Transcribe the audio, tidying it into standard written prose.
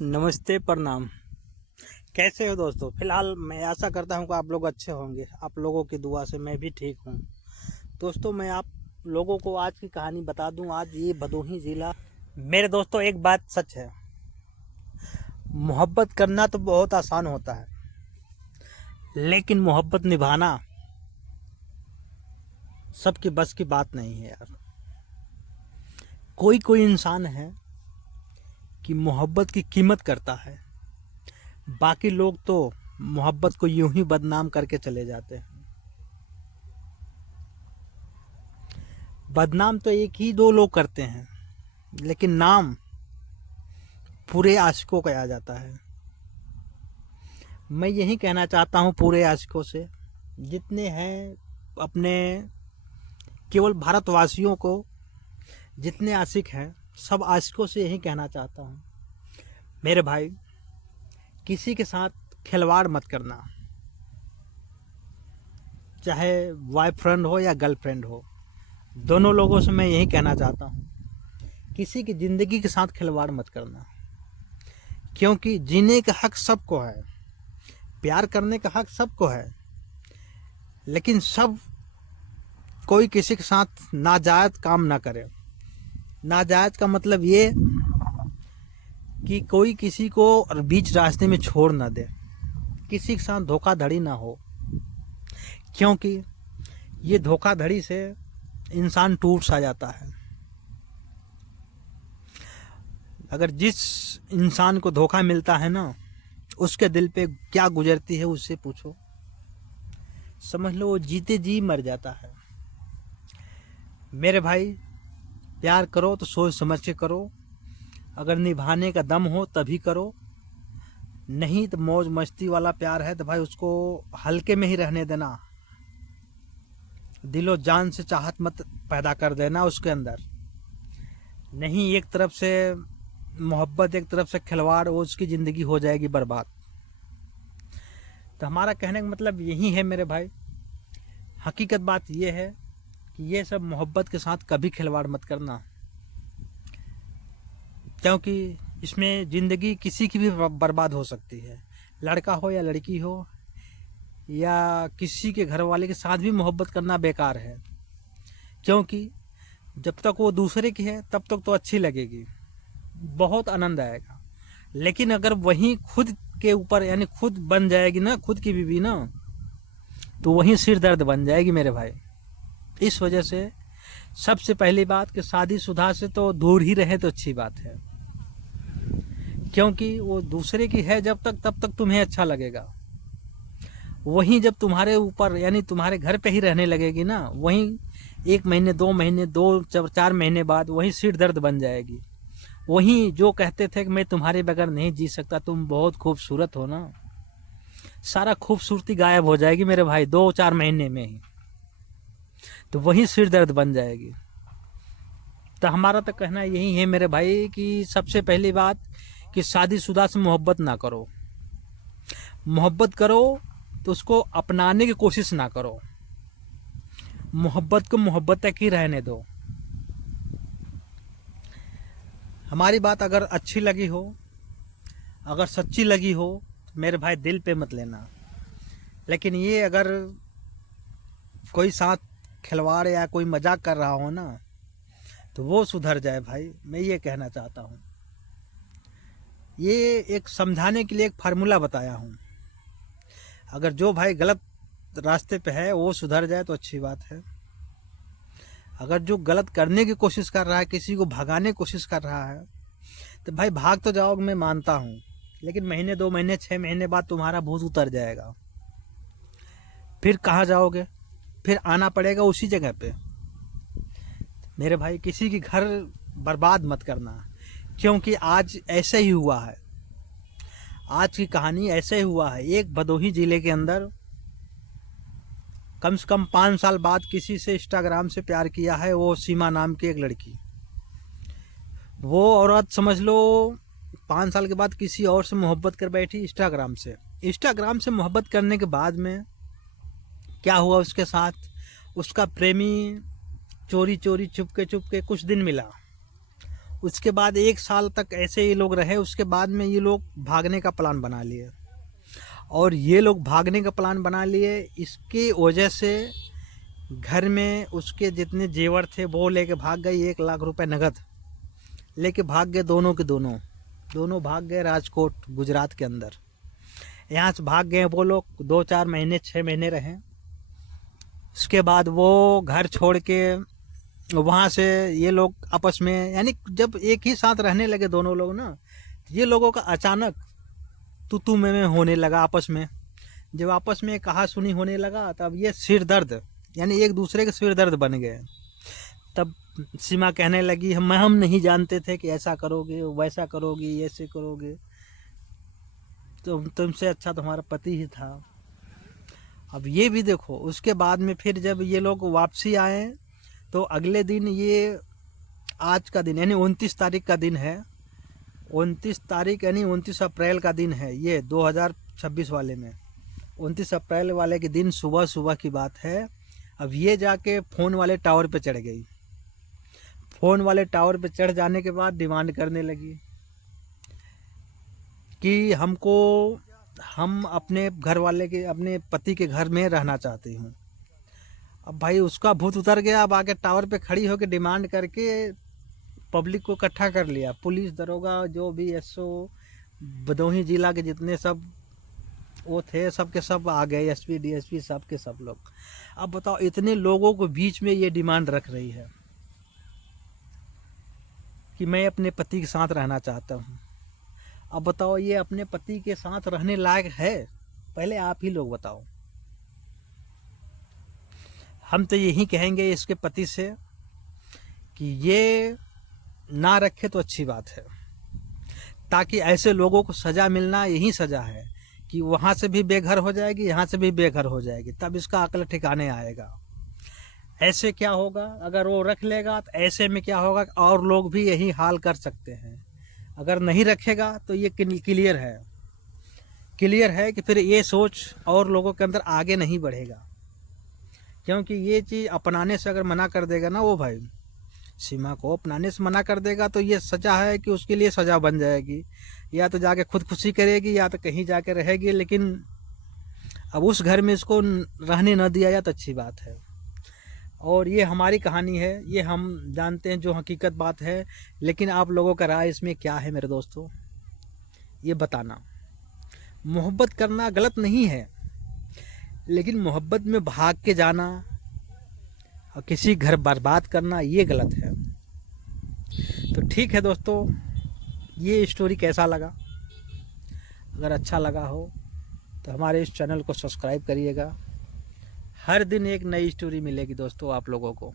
नमस्ते, प्रणाम। कैसे हो दोस्तों? फिलहाल मैं आशा करता हूँ कि आप लोग अच्छे होंगे। आप लोगों की दुआ से मैं भी ठीक हूँ। दोस्तों, मैं आप लोगों को आज की कहानी बता दूँ। आज ये भदोही ज़िला। मेरे दोस्तों, एक बात सच है, मोहब्बत करना तो बहुत आसान होता है, लेकिन मोहब्बत निभाना सबके बस की बात नहीं है यार। कोई कोई इंसान है कि मोहब्बत की कीमत करता है, बाकी लोग तो मोहब्बत को यूं ही बदनाम करके चले जाते हैं। बदनाम तो एक ही दो लोग करते हैं, लेकिन नाम पूरे आशिकों का आ जाता है। मैं यही कहना चाहता हूँ पूरे आशिकों से, जितने हैं अपने, केवल भारतवासियों को, जितने आशिक हैं सब आशिकों से यही कहना चाहता हूँ, मेरे भाई, किसी के साथ खिलवाड़ मत करना। चाहे बॉयफ्रेंड हो या गर्लफ्रेंड हो, दोनों लोगों से मैं यही कहना चाहता हूँ, किसी की ज़िंदगी के साथ खिलवाड़ मत करना। क्योंकि जीने का हक सबको है, प्यार करने का हक सबको है, लेकिन सब कोई किसी के साथ नाजायज़ काम ना करे। नाजायज़ का मतलब ये कि कोई किसी को बीच रास्ते में छोड़ ना दे, किसी के साथ धोखाधड़ी ना हो। क्योंकि ये धोखाधड़ी से इंसान टूट सा जाता है। अगर जिस इंसान को धोखा मिलता है ना, उसके दिल पे क्या गुजरती है उससे पूछो। समझ लो वो जीते जी मर जाता है। मेरे भाई, प्यार करो तो सोच समझ के करो। अगर निभाने का दम हो तभी करो, नहीं तो मौज मस्ती वाला प्यार है तो भाई उसको हल्के में ही रहने देना। दिलो जान से चाहत मत पैदा कर देना उसके अंदर। नहीं, एक तरफ से मोहब्बत, एक तरफ से खिलवाड़, वो उसकी ज़िंदगी हो जाएगी बर्बाद। तो हमारा कहने का मतलब यही है मेरे भाई, हकीकत बात ये है कि ये सब मोहब्बत के साथ कभी खिलवाड़ मत करना। क्योंकि इसमें ज़िंदगी किसी की भी बर्बाद हो सकती है। लड़का हो या लड़की हो, या किसी के घर वाले के साथ भी मोहब्बत करना बेकार है। क्योंकि जब तक वो दूसरे की है तब तक तो अच्छी लगेगी, बहुत आनंद आएगा। लेकिन अगर वहीं खुद के ऊपर, यानी खुद बन जाएगी ना, खुद की बीवी ना, तो वहीं सिर दर्द बन जाएगी मेरे भाई। इस वजह से सबसे पहली बात कि शादीशुदा से तो दूर ही रहे तो अच्छी बात है। क्योंकि वो दूसरे की है जब तक, तब तक तुम्हें अच्छा लगेगा। वहीं जब तुम्हारे ऊपर, यानी तुम्हारे घर पे ही रहने लगेगी ना, वहीं 1 महीने 2 महीने 2-4 महीने बाद वहीं सिर दर्द बन जाएगी। वहीं जो कहते थे कि मैं तुम्हारे बगैर नहीं जी सकता, तुम बहुत खूबसूरत हो ना, सारा खूबसूरती गायब हो जाएगी मेरे भाई 2-4 महीने में ही। तो वहीं सिर दर्द बन जाएगी। तो हमारा तो कहना यही है मेरे भाई कि सबसे पहली बात कि शादीशुदा से मोहब्बत ना करो। मोहब्बत करो तो उसको अपनाने की कोशिश ना करो। मोहब्बत को मोहब्बत तक ही रहने दो। हमारी बात अगर अच्छी लगी हो, अगर सच्ची लगी हो, तो मेरे भाई दिल पे मत लेना। लेकिन ये अगर कोई साथ खिलवाड़ या कोई मजाक कर रहा हो ना, तो वो सुधर जाए भाई, मैं ये कहना चाहता हूँ। ये एक समझाने के लिए एक फार्मूला बताया हूँ। अगर जो भाई गलत रास्ते पे है वो सुधर जाए तो अच्छी बात है। अगर जो गलत करने की कोशिश कर रहा है, किसी को भगाने की कोशिश कर रहा है, तो भाई भाग तो जाओगे, मैं मानता हूँ, लेकिन महीने 2 महीने 6 महीने बाद तुम्हारा भूत उतर जाएगा। फिर कहाँ जाओगे? फिर आना पड़ेगा उसी जगह पे। मेरे भाई, किसी की घर बर्बाद मत करना। क्योंकि आज ऐसे ही हुआ है, आज की कहानी ऐसे ही हुआ है। एक भदोही ज़िले के अंदर कम से कम 5 साल बाद किसी से इंस्टाग्राम से प्यार किया है, वो सीमा नाम की एक लड़की। वो औरत समझ लो 5 साल के बाद किसी और से मोहब्बत कर बैठी इंस्टाग्राम से। इंस्टाग्राम से मोहब्बत करने के बाद में क्या हुआ उसके साथ, उसका प्रेमी चोरी चोरी चुपके चुपके कुछ दिन मिला, उसके बाद 1 साल तक ऐसे ये लोग रहे। उसके बाद में ये लोग भागने का प्लान बना लिए, और ये लोग भागने का प्लान बना लिए इसकी वजह से घर में उसके जितने जेवर थे वो लेके भाग गए। 1 लाख रुपए नगद लेके भाग गए। दोनों के दोनों भाग गए राजकोट, गुजरात के अंदर। यहाँ से भाग गए वो लोग। 2-4 महीने 6 महीने रहे। उसके बाद वो घर छोड़ के वहाँ से ये लोग आपस में, यानी जब एक ही साथ रहने लगे दोनों लोग ना, ये लोगों का अचानक तू में होने लगा आपस में। जब आपस में कहा सुनी होने लगा तब ये सिर दर्द, यानी एक दूसरे के सिर दर्द बन गए। तब सीमा कहने लगी हम नहीं जानते थे कि ऐसा करोगे, वैसा करोगी, ऐसे करोगे, तो तुमसे अच्छा तुम्हारा पति ही था। अब ये भी देखो, उसके बाद में फिर जब ये लोग वापसी आए तो अगले दिन, ये आज का दिन यानी 29 तारीख का दिन है। 29 तारीख यानी 29 अप्रैल का दिन है ये 2026 वाले में। 29 अप्रैल वाले के दिन सुबह की बात है। अब ये जाके फ़ोन वाले टावर पे चढ़ गई। फ़ोन वाले टावर पे चढ़ जाने के बाद डिमांड करने लगी कि हम अपने घर वाले के, अपने पति के घर में रहना चाहती हूँ। अब भाई उसका भूत उतर गया। अब आके टावर पे खड़ी होकर डिमांड करके पब्लिक को इकट्ठा कर लिया। पुलिस, दरोगा, जो भी एसओ, भदोही जिला के जितने सब वो थे, सब के सब आ गए। एसपी, डीएसपी, सब के सब लोग। अब बताओ, इतने लोगों को बीच में ये डिमांड रख रही है कि मैं अपने पति के साथ रहना चाहता हूँ। अब बताओ, ये अपने पति के साथ रहने लायक है? पहले आप ही लोग बताओ। हम तो यही कहेंगे इसके पति से कि ये ना रखे तो अच्छी बात है, ताकि ऐसे लोगों को सज़ा मिलना यही सज़ा है कि वहाँ से भी बेघर हो जाएगी, यहाँ से भी बेघर हो जाएगी, तब इसका अक्ल ठिकाने आएगा। ऐसे क्या होगा अगर वो रख लेगा, तो ऐसे में क्या होगा, और लोग भी यही हाल कर सकते हैं। अगर नहीं रखेगा तो ये क्लियर है कि फिर ये सोच और लोगों के अंदर आगे नहीं बढ़ेगा। क्योंकि ये चीज़ अपनाने से अगर मना कर देगा ना वो भाई, सीमा को अपनाने से मना कर देगा, तो ये सज़ा है कि उसके लिए सज़ा बन जाएगी। या तो जाके खुदकुशी करेगी या तो कहीं जाके रहेगी, लेकिन अब उस घर में इसको रहने न दिया जाए तो अच्छी बात है। और ये हमारी कहानी है, ये हम जानते हैं जो हकीकत बात है, लेकिन आप लोगों का राय इसमें क्या है मेरे दोस्तों, ये बताना। मोहब्बत करना गलत नहीं है, लेकिन मोहब्बत में भाग के जाना और किसी घर बर्बाद करना ये गलत है। तो ठीक है दोस्तों, ये स्टोरी कैसा लगा? अगर अच्छा लगा हो तो हमारे इस चैनल को सब्सक्राइब करिएगा। हर दिन एक नई स्टोरी मिलेगी दोस्तों आप लोगों को।